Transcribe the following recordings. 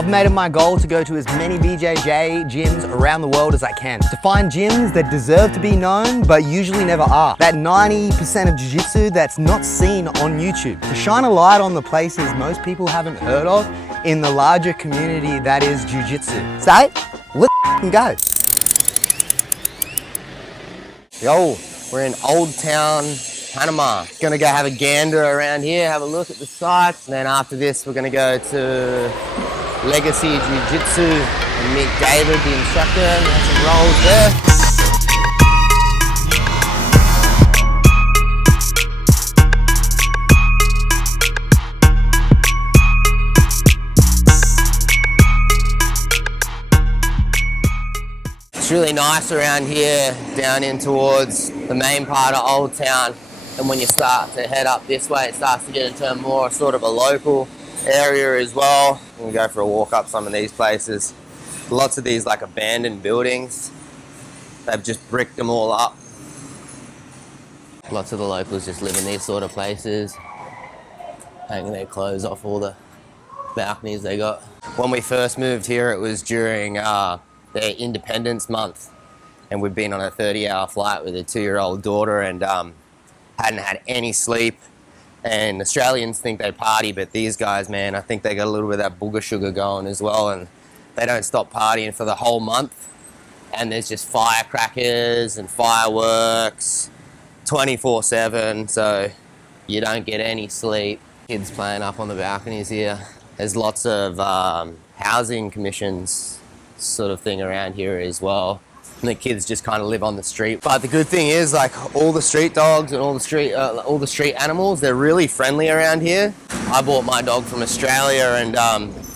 I've made it my goal to go to as many BJJ gyms around the world as I can, to find gyms that deserve to be known but usually never are. That 90% of jiu-jitsu that's not seen on YouTube. To shine a light on the places most people haven't heard of in the larger community that is jiu-jitsu. So, let's go. Yo, we're in Old Town, Panama. Gonna go have a gander around here, have a look at the sights, and then after this we're gonna go to Legacy Jiu-Jitsu and meet David, the instructor, and have some rolls there. It's really nice around here, down in towards the main part of Old Town. And when you start to head up this way, it starts to get into more sort of a local area as well. You can go for a walk up some of these places. Lots of these like abandoned buildings. They've just bricked them all up. Lots of the locals just live in these sort of places, hanging their clothes off all the balconies they got. When we first moved here, it was during their Independence Month, and we'd been on a 30-hour flight with a 2-year-old daughter and hadn't had any sleep. And Australians think they party, but these guys, man, I think they got a little bit of that booger sugar going as well, and they don't stop partying for the whole month. And there's just firecrackers and fireworks 24/7, so you don't get any sleep. Kids playing up on the balconies here. There's lots of housing commissions sort of thing around here as well, and the kids just kind of live on the street. But the good thing is, like, all the street dogs and all the street animals, they're really friendly around here. I bought my dog from Australia, and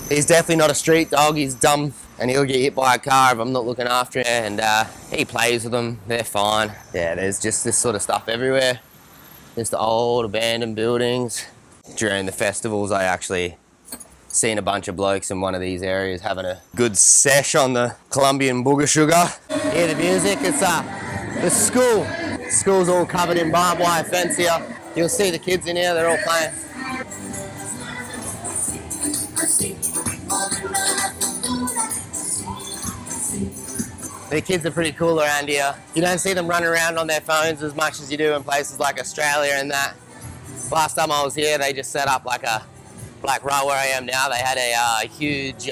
he's definitely not a street dog. He's dumb and he'll get hit by a car if I'm not looking after him, and he plays with them. They're fine. Yeah, there's just this sort of stuff everywhere, just old abandoned buildings. During the festivals, I actually seen a bunch of blokes in one of these areas having a good sesh on the Colombian booger sugar. Hear the music? It's the school. The school's all covered in barbed wire fence here. You'll see the kids in here, they're all playing. The kids are pretty cool around here. You don't see them running around on their phones as much as you do in places like Australia and that. Last time I was here, they just set up like right where I am now, they had a huge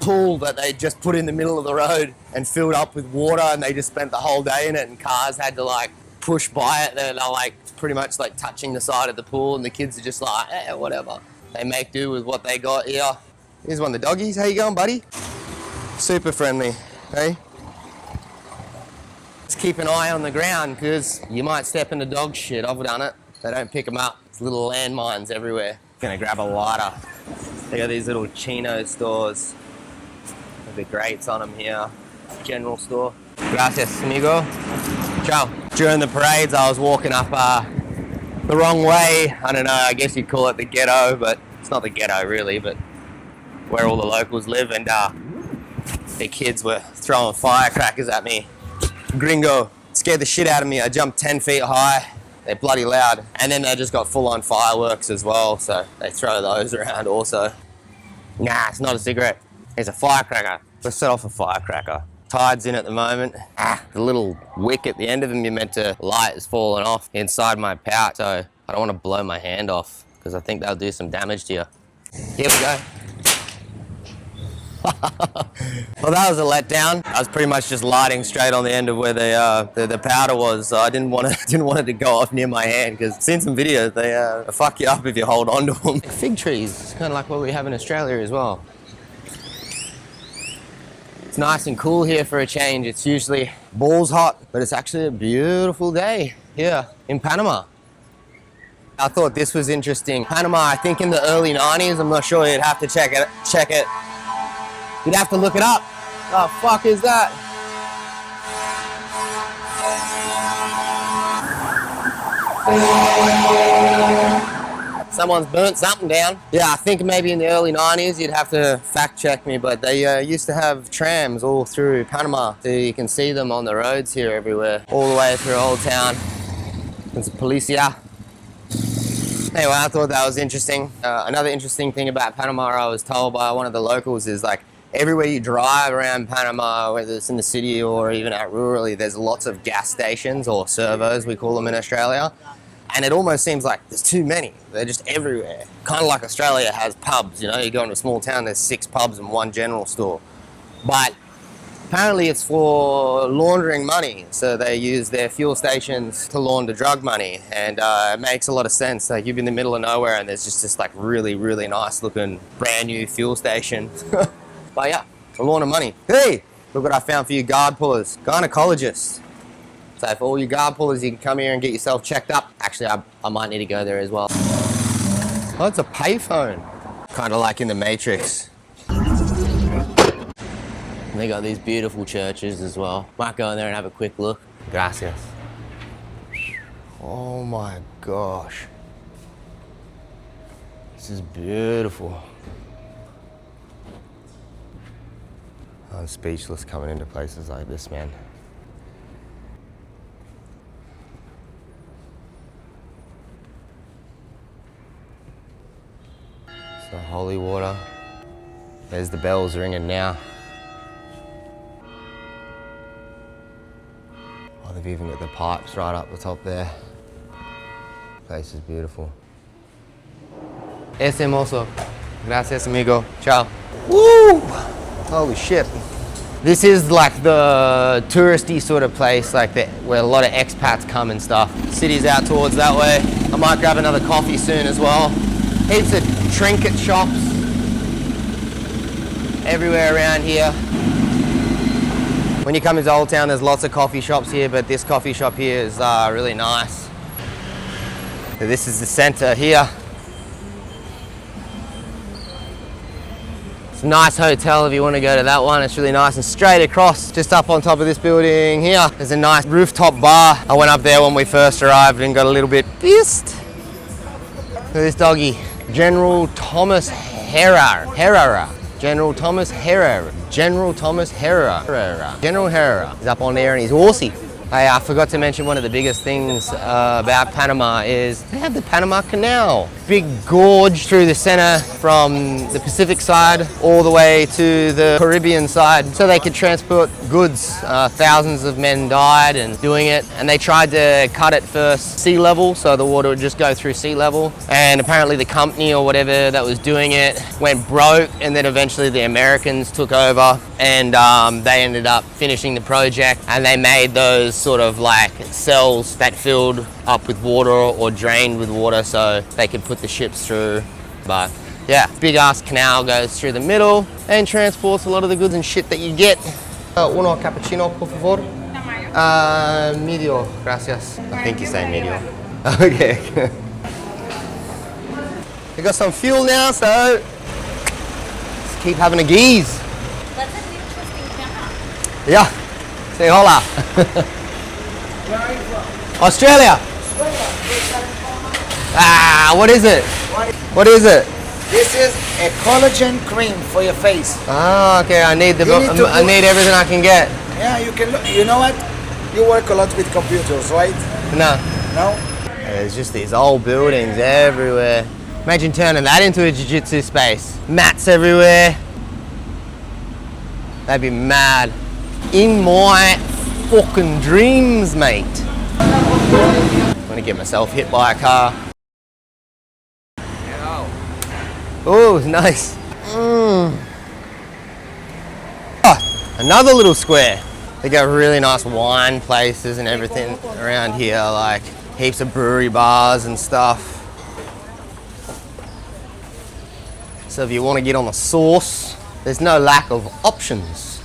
pool that they just put in the middle of the road and filled up with water, and they just spent the whole day in it, and cars had to like push by it. They're like pretty much like touching the side of the pool, and the kids are just like, eh, whatever. They make do with what they got here. Here's one of the doggies. How you going, buddy? Super friendly, hey? Just keep an eye on the ground, because you might step into dog shit. I've done it. They don't pick them up. There's little landmines everywhere. Gonna grab a lighter. They got these little chino stores with the grates on them here. General store. Gracias, amigo. Ciao. During the parades, I was walking up the wrong way. I don't know, I guess you'd call it the ghetto, but it's not the ghetto really, but where all the locals live, and the kids were throwing firecrackers at me. Gringo. Scared the shit out of me. I jumped 10 feet high. They're bloody loud. And then they just got full-on fireworks as well, so they throw those around also. Nah, it's not a cigarette. It's a firecracker. Let's set off a firecracker. Tide's in at the moment. The little wick at the end of them you're meant to light has fallen off inside my pouch, so I don't want to blow my hand off, because I think they'll do some damage to you. Here we go. Well, that was a letdown. I was pretty much just lighting straight on the end of where the powder was, so I didn't want it to go off near my hand, because I've seen some videos, they fuck you up if you hold on to them. Fig trees, it's kind of like what we have in Australia as well. It's nice and cool here for a change. It's usually balls hot, but it's actually a beautiful day here in Panama. I thought this was interesting. Panama, I think in the early 90s, I'm not sure, you'd have to check it. You'd have to look it up. Oh, fuck is that? Someone's burnt something down. Yeah, I think maybe in the early 90s, you'd have to fact check me, but they used to have trams all through Panama. So you can see them on the roads here everywhere, all the way through Old Town. There's a policia. Anyway, I thought that was interesting. Another interesting thing about Panama, I was told by one of the locals, is like everywhere you drive around Panama, whether it's in the city or even out rurally, there's lots of gas stations, or servos we call them in Australia. And it almost seems like there's too many. They're just everywhere. Kind of like Australia has pubs, you know, you go into a small town, there's 6 pubs and 1 general store. But apparently it's for laundering money. So they use their fuel stations to launder drug money. And it makes a lot of sense. Like you're in the middle of nowhere and there's just this like really, really nice looking brand new fuel station. But yeah, to launder money. Hey, look what I found for you guard pullers, gynecologists. So for all you guard pullers, you can come here and get yourself checked up. Actually, I might need to go there as well. Oh, it's a payphone. Kind of like in the Matrix. They got these beautiful churches as well. Might go in there and have a quick look. Gracias. Oh my gosh. This is beautiful. I'm speechless coming into places like this, man. So holy water. There's the bells ringing now. Oh, they've even got the pipes right up the top there. The place is beautiful. Es hermoso. Gracias, amigo. Ciao. Woo! Holy shit. This is like the touristy sort of place, like where a lot of expats come and stuff. City's out towards that way. I might grab another coffee soon as well. Heaps of trinket shops everywhere around here. When you come into Old Town, there's lots of coffee shops here, but this coffee shop here is really nice. So this is the center here. It's a nice hotel if you want to go to that one. It's really nice, and straight across, just up on top of this building here, there's a nice rooftop bar. I went up there when we first arrived and got a little bit pissed. Look at this doggy. General Thomas Herrera. General Thomas Herrera. General Herrera. He's up on there and he's horsey. I forgot to mention one of the biggest things about Panama is they have the Panama Canal. Big gorge through the center from the Pacific side all the way to the Caribbean side so they could transport goods. Thousands of men died in doing it, and they tried to cut it first sea level so the water would just go through sea level, and apparently the company or whatever that was doing it went broke, and then eventually the Americans took over and they ended up finishing the project, and they made those sort of like cells that filled up with water or drained with water so they could put the ships through. But yeah, big ass canal goes through the middle and transports a lot of the goods and shit that you get. Uno cappuccino, por favor. Medio, gracias. I think you say medio. Okay. We got some fuel now, so let's keep having a geese. That's an interesting camera. Yeah. Say hola. Where are you from? Australia. Ah, what is it? What is it? This is a collagen cream for your face. Ah, okay. I need I need everything I can get. Yeah, you can look. You know what? You work a lot with computers, right? No. No? There's just these old buildings everywhere. Imagine turning that into a jiu-jitsu space. Mats everywhere. That'd be mad. In my fucking dreams, mate. I'm gonna get myself hit by a car. Oh, nice. Oh, another little square. They got really nice wine places and everything around here, like heaps of brewery bars and stuff. So if you want to get on the sauce, there's no lack of options.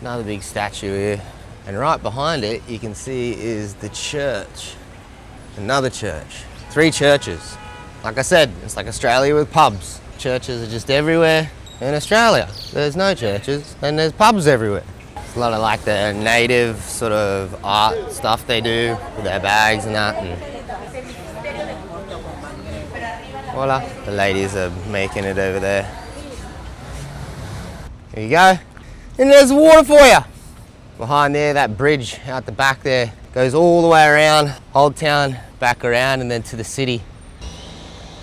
Another big statue here. And right behind it, you can see is the church. Another church. 3 churches. Like I said, it's like Australia with pubs. Churches are just everywhere. In Australia, there's no churches and there's pubs everywhere. It's a lot of like the native sort of art stuff they do with their bags and that. And voila, the ladies are making it over there. There you go. And there's water for you. Behind there, that bridge out the back there goes all the way around Old Town, back around and then to the city.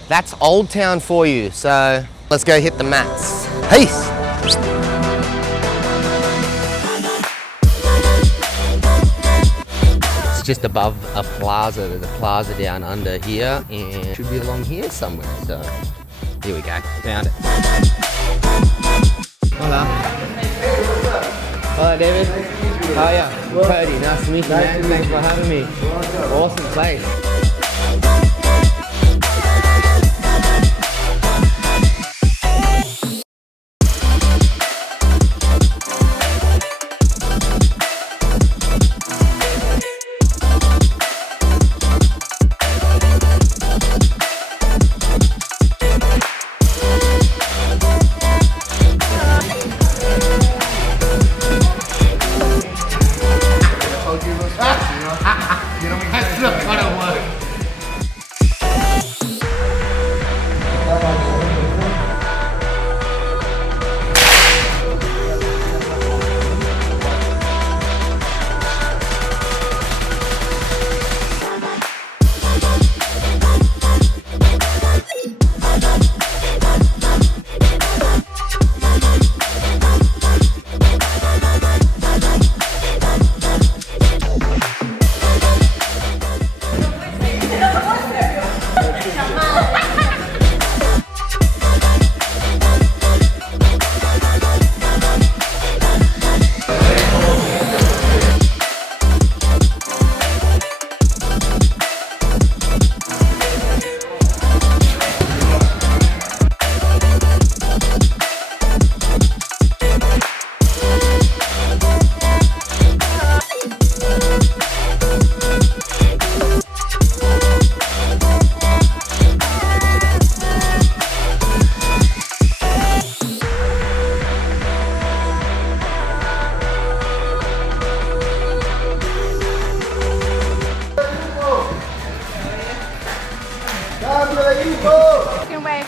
That's Old Town for you. So let's go hit the mats. Peace. It's just above a plaza. There's a plaza down under here and should be along here somewhere. So here we go. Found it. Hello. Hello, David. How are you? Cody, nice to meet you, man. Thanks for having me. Awesome place. Can wave.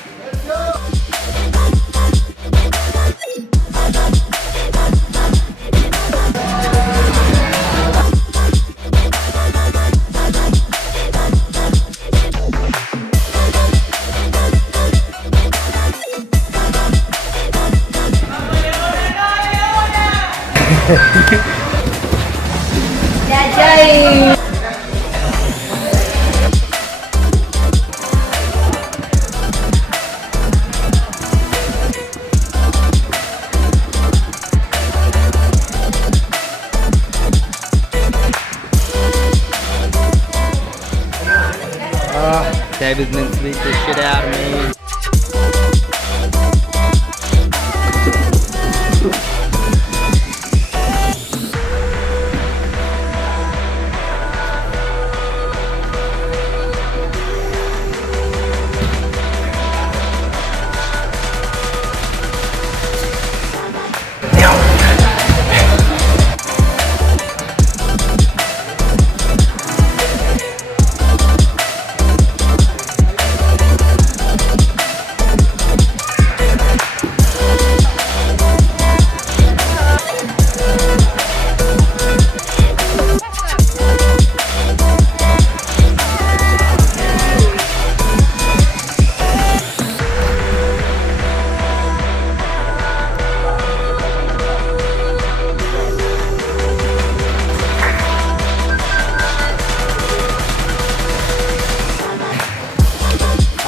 BJJ. David's meant to beat the shit out of me.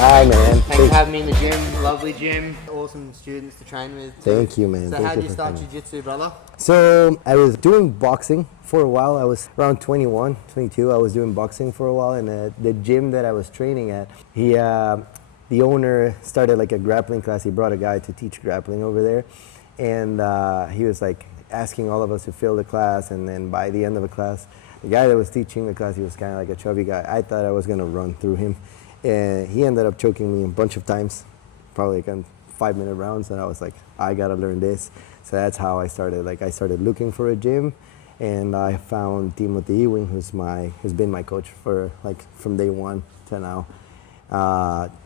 Hi, man. Thanks for having me in the gym. Lovely gym. Awesome students to train with. Thank you, man. So Thank how you did you for start coming. jiu-jitsu, brother? So I was doing boxing for a while. I was around 21, 22. I was doing boxing for a while, and the gym that I was training at, the owner started like a grappling class. He brought a guy to teach grappling over there, and he was like asking all of us to fill the class. And then by the end of the class, the guy that was teaching the class, he was kind of like a chubby guy. I thought I was gonna run through him, and he ended up choking me a bunch of times, probably like on 5-minute rounds. And I was like, I gotta learn this. So that's how I started. Like I started looking for a gym, and I found Timothy Ewing, who's been my coach for like from day one to now.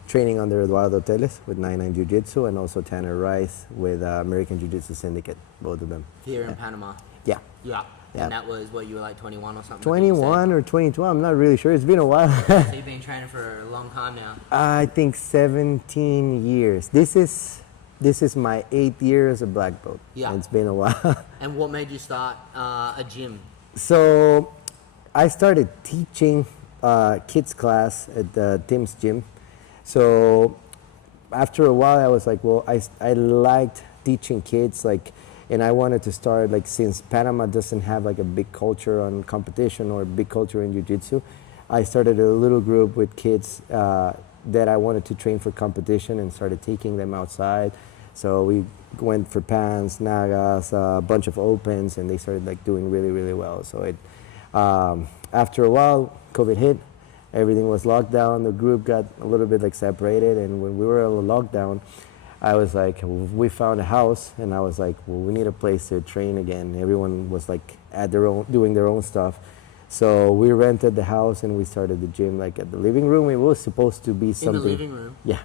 Training under Eduardo Teles with 99 Jiu-Jitsu, and also Tanner Rice with American Jiu-Jitsu Syndicate, both of them. Here in Panama. Yeah. Yeah. Yeah. And that was what, you were like 21 or something? 21 or 22, I'm not really sure. It's been a while. So you've been training for a long time now. I think 17 years. This is my 8th year as a black belt. Yeah. It's been a while. And what made you start a gym? So I started teaching kids class at Tim's gym. So after a while, I was like, well, I liked teaching kids, like, and I wanted to start, like, since Panama doesn't have like a big culture on competition or big culture in jiu-jitsu, I started a little group with kids that I wanted to train for competition and started taking them outside. So we went for pans, nagas, a bunch of opens, and they started like doing really, really well. So it, after a while, COVID hit, everything was locked down, the group got a little bit like separated, and when we were in lockdown, I was like, we found a house, and I was like, well, we need a place to train again. Everyone was like at their own, doing their own stuff. So we rented the house and we started the gym like at the living room. It was supposed to be something. In the living room? Yeah.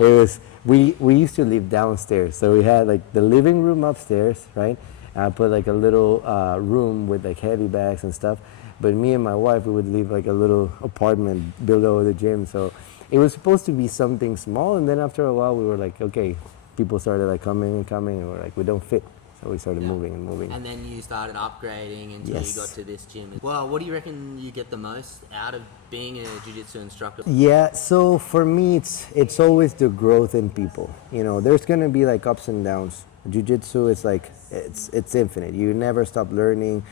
It was, we used to live downstairs. So we had like the living room upstairs, right? And I put like a little room with like heavy bags and stuff. But me and my wife, we would leave like a little apartment below the gym. So it was supposed to be something small. And then after a while we were like, okay, people started like coming and coming, and we're like, we don't fit. So we started moving and moving. And then you started upgrading until you got to this gym. Well, what do you reckon you get the most out of being a jiu-jitsu instructor? Yeah, so for me, it's always the growth in people. You know, there's gonna be like ups and downs. Jiu-jitsu is like, it's infinite. You never stop learning.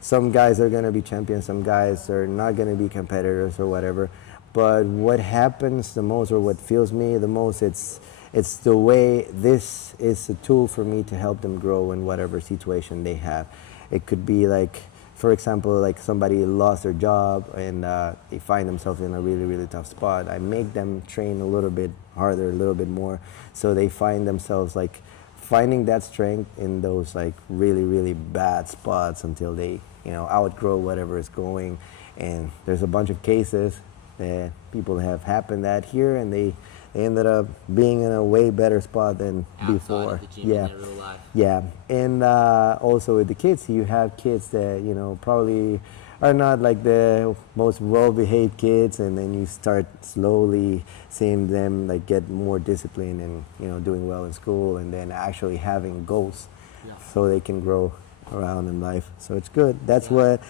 Some guys are gonna be champions, some guys are not gonna be competitors or whatever. But what happens the most, or what fills me the most, it's the way this is a tool for me to help them grow in whatever situation they have. It could be like, for example, like somebody lost their job and they find themselves in a really, really tough spot. I make them train a little bit harder, a little bit more, so they find themselves like finding that strength in those like really, really bad spots until they, you know, outgrow whatever is going. And there's a bunch of cases that people have happened that here, and they ended up being in a way better spot than Outside before. of the gym, Yeah, in their real life. yeah, and also with the kids, you have kids that, you know, probably are not like the most well-behaved kids, and then you start slowly seeing them like get more disciplined and, you know, doing well in school, and then actually having goals, so they can grow around in life. So it's good. That's what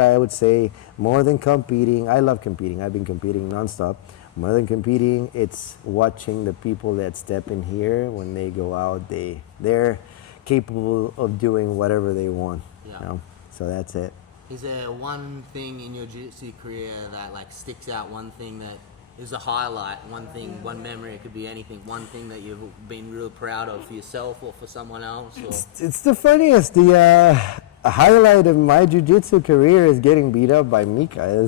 I would say. More than competing, I love competing. I've been competing nonstop. More than competing, it's watching the people that step in here. When they go out, they're capable of doing whatever they want. Yeah. You know? So that's it. Is there one thing in your jiu-jitsu career that like sticks out, one thing that is a highlight, one thing, one memory, it could be anything, one thing that you've been real proud of for yourself or for someone else? Or? It's the funniest. The highlight of my jiu-jitsu career is getting beat up by Mika.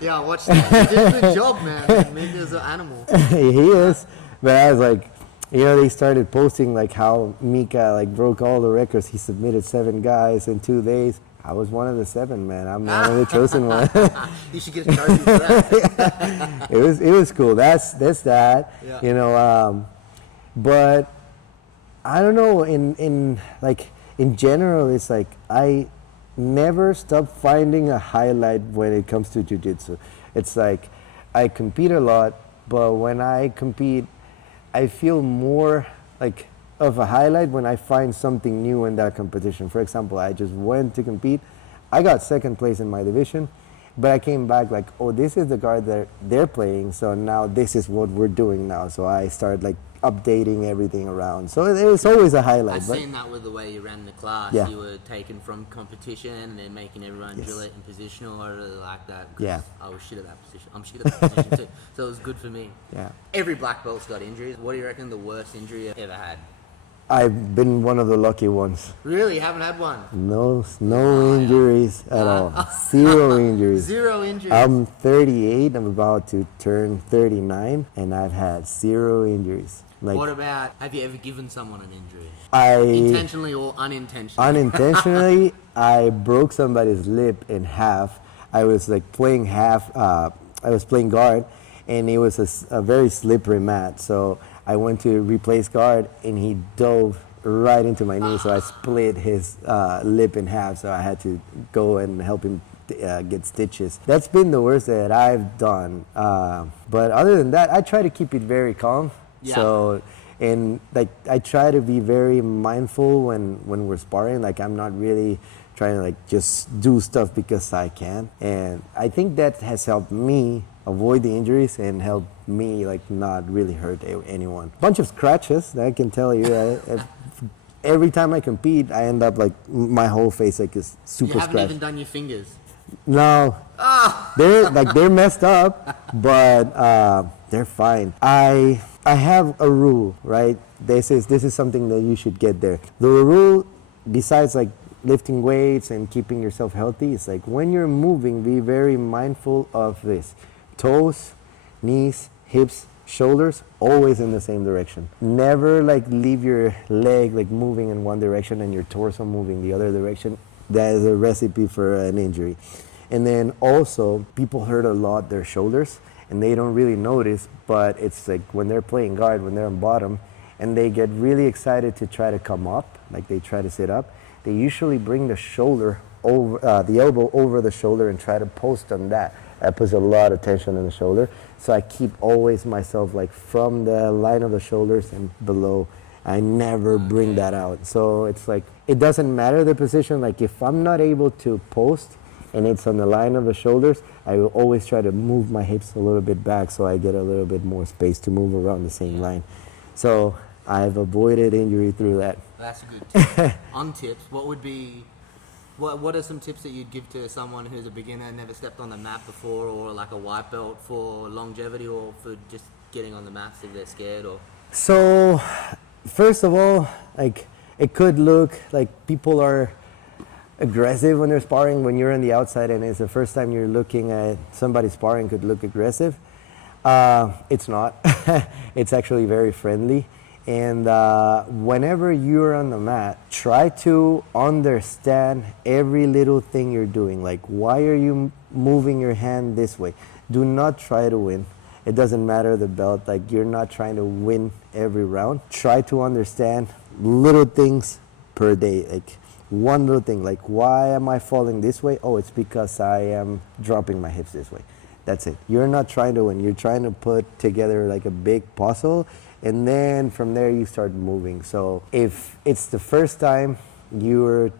Yeah, I watched that. You did a good job, man. Mika's an animal. He is. But I was like, you know, they started posting like how Mika like broke all the records. He submitted 7 guys in 2 days. I was one of the 7, man. I'm one of the chosen one. You should get a trophy for that. It was cool. That's that. Yeah. You know, but I don't know. In general, it's like I never stop finding a highlight when it comes to jiu-jitsu. It's like I compete a lot, but when I compete, I feel more like of a highlight when I find something new in that competition. For example, I just went to compete. I got 2nd place in my division, but I came back like, oh, this is the guard that they're playing, so now this is what we're doing now. So I started like updating everything around. So it's always a highlight. I've seen that with the way you ran the class. Yeah. You were taken from competition and then making everyone drill it in positional. I really like that. 'Cause Yeah. I was shit at that position. I'm shit at that position too. So it was good for me. Yeah. Every black belt's got injuries. What do you reckon the worst injury you've ever had? I've been one of the lucky ones. Really? You haven't had one? No injuries at all. 0 injuries. 0 injuries. I'm 38. I'm about to turn 39, and I've had 0 injuries. Like, what about, have you ever given someone an injury? Intentionally or unintentionally? Unintentionally, I broke somebody's lip in half. I was like playing I was playing guard, and it was a very slippery mat. So I went to replace guard, and he dove right into my knee, so I split his lip in half. So I had to go and help him get stitches. That's been the worst that I've done. But other than that, I try to keep it very calm. Yeah. So, and like I try to be very mindful when we're sparring. Like I'm not really trying to like just do stuff because I can. And I think that has helped me avoid the injuries and help me like not really hurt anyone. Bunch of scratches, I can tell you. Every time I compete, I end up like my whole face like is super You haven't scratched. even done your fingers. No, they're messed up, but they're fine. I have a rule, right? This is something that you should get there. The rule, besides like lifting weights and keeping yourself healthy, is like when you're moving, be very mindful of this: toes, knees, hips, shoulders, always in the same direction. Never like leave your leg like moving in one direction and your torso moving the other direction. That is a recipe for an injury. And then also, people hurt a lot their shoulders and they don't really notice, but it's like when they're playing guard, when they're on bottom, and they get really excited to try to come up, like they try to sit up, they usually bring the shoulder over, the elbow over the shoulder and try to post on that. That puts a lot of tension in the shoulder. So I keep always myself like from the line of the shoulders and below. I never bring that out. So it's like, it doesn't matter the position. Like if I'm not able to post and it's on the line of the shoulders, I will always try to move my hips a little bit back so I get a little bit more space to move around the same line. So I've avoided injury through that. That's a good tip. On tips, what would be, what are some tips that you'd give to someone who's a beginner, never stepped on the mat before, or like a white belt for longevity, or for just getting on the mats if they're scared? Or So first of all, like it could look like people are aggressive when they're sparring. When you're on the outside and it's the first time you're looking at somebody sparring, could look aggressive. It's not. It's actually very friendly. And whenever you're on the mat, try to understand every little thing you're doing. Like, why are you moving your hand this way? Do not try to win. It doesn't matter the belt. Like, you're not trying to win every round. Try to understand little things per day. Like, one little thing. Like, why am I falling this way? Oh, it's because I am dropping my hips this way. That's it. You're not trying to win. You're trying to put together like a big puzzle, and then from there you start moving. So if it's the first time you're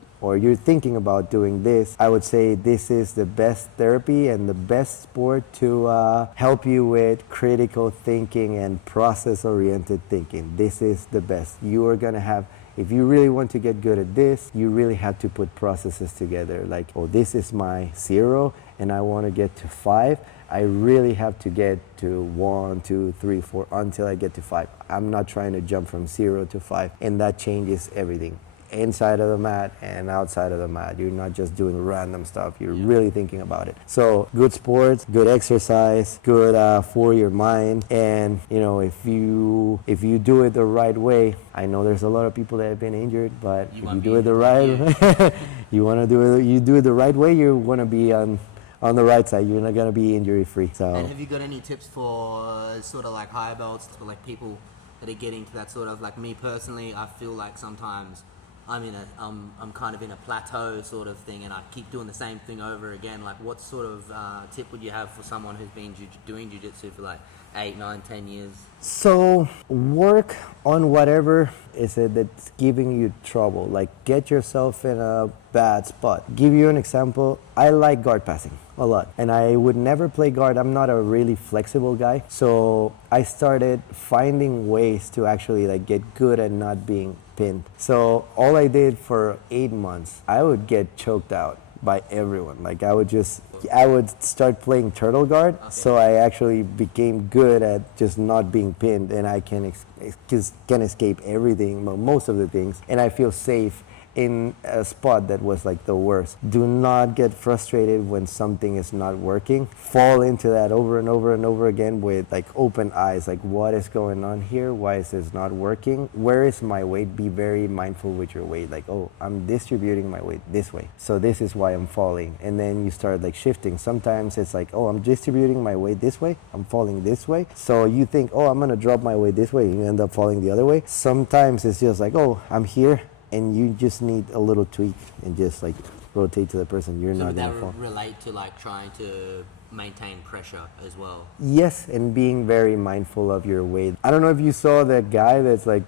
thinking about doing this, I would say this is the best therapy and the best sport to help you with critical thinking and process-oriented thinking. This is the best. You are gonna have, if you really want to get good at this, you really have to put processes together. Like, oh, this is my 0 and I want to get to 5. I really have to get to 1, 2, 3, 4 until I get to 5. I'm not trying to jump from 0 to 5, and that changes everything. Inside of the mat and outside of the mat. You're not just doing random stuff. You're really thinking about it. So good sports, good exercise, good for your mind. And you know, if you do it the right way, I know there's a lot of people that have been injured, but if you do it the right, you do it the right way, you want to be on the right side. You're not gonna be injury free. So. And have you got any tips for sort of like high belts, for like people that are getting to that sort of, like me personally, I feel like sometimes I'm kind of in a plateau sort of thing, and I keep doing the same thing over again. Like, what sort of tip would you have for someone who's been doing jiu-jitsu for like 8, 9, 10 years? So work on whatever is it that's giving you trouble. Like, get yourself in a bad spot. Give you an example. I like guard passing a lot, and I would never play guard. I'm not a really flexible guy, so I started finding ways to actually like get good at not being pinned. So all I did for 8 months, I would get choked out by everyone. Like I would start playing turtle guard. Okay. So I actually became good at just not being pinned, and I can escape everything, most of the things, and I feel safe. in a spot that was like the worst. Do not get frustrated when something is not working. Fall into that over and over and over again with like open eyes, like what is going on here? Why is this not working? Where is my weight? Be very mindful with your weight. Like, oh, I'm distributing my weight this way, so this is why I'm falling. And then you start like shifting. Sometimes it's like, oh, I'm distributing my weight this way, I'm falling this way. So you think, oh, I'm gonna drop my weight this way, and you end up falling the other way. Sometimes it's just like, oh, I'm here, and you just need a little tweak and just like rotate to the person. You're So not would gonna that fall. relate to like trying to maintain pressure as well? Yes, and being very mindful of your weight. I don't know if you saw that guy that's like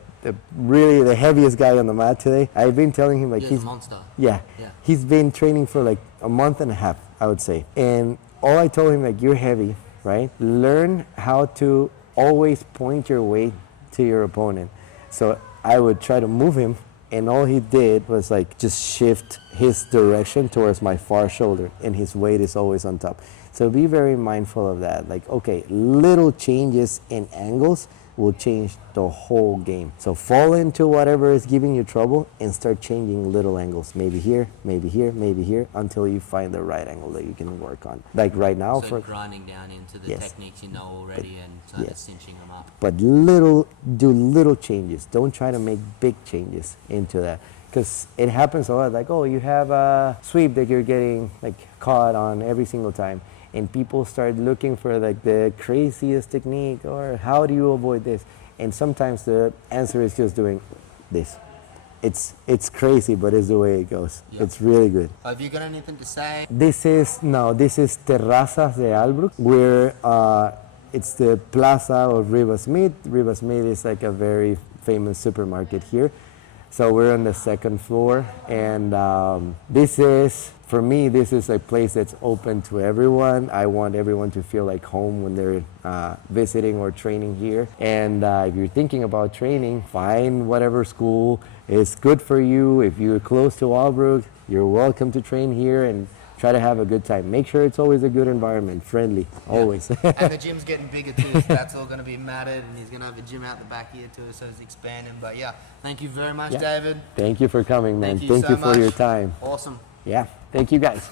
really the heaviest guy on the mat today. I've been telling him like He's he's a monster. Yeah, Yeah. he's been training for like a month and a half, I would say. And all I told him, like, you're heavy, right? Learn how to always point your weight to your opponent. So I would try to move him, and all he did was like just shift his direction towards my far shoulder, and his weight is always on top. So be very mindful of that. Like, okay, little changes in angles will change the whole game. So fall into whatever is giving you trouble and start changing little angles. Maybe here, maybe here, maybe here, until you find the right angle that you can work on. Like right now, So grinding down into the Yes. techniques you know already and sort of yes. cinching them up. but do little changes. Don't try to make big changes into that. Because it happens a lot, like, oh, you have a sweep that you're getting like caught on every single time, and people start looking for like the craziest technique, or how do you avoid this? And sometimes the answer is just doing this. It's crazy, but it's the way it goes. Yeah. It's really good. Have you got anything to say? This is Terrazas de Albrook, where it's the plaza of Rivas Meat. Rivas Meat is like a very famous supermarket here. So we're on the second floor, and this is, for me, this is a place that's open to everyone. I want everyone to feel like home when they're visiting or training here. And if you're thinking about training, find whatever school is good for you. If you're close to Albrook, you're welcome to train here and try to have a good time. Make sure it's always a good environment, friendly, always. And the gym's getting bigger too, so that's all going to be matted, and he's going to have a gym out the back here too, so it's expanding. But yeah, thank you very much, Yeah. David. Thank you for coming, man. Thank you so for much. your time. Awesome. Yeah, thank you guys.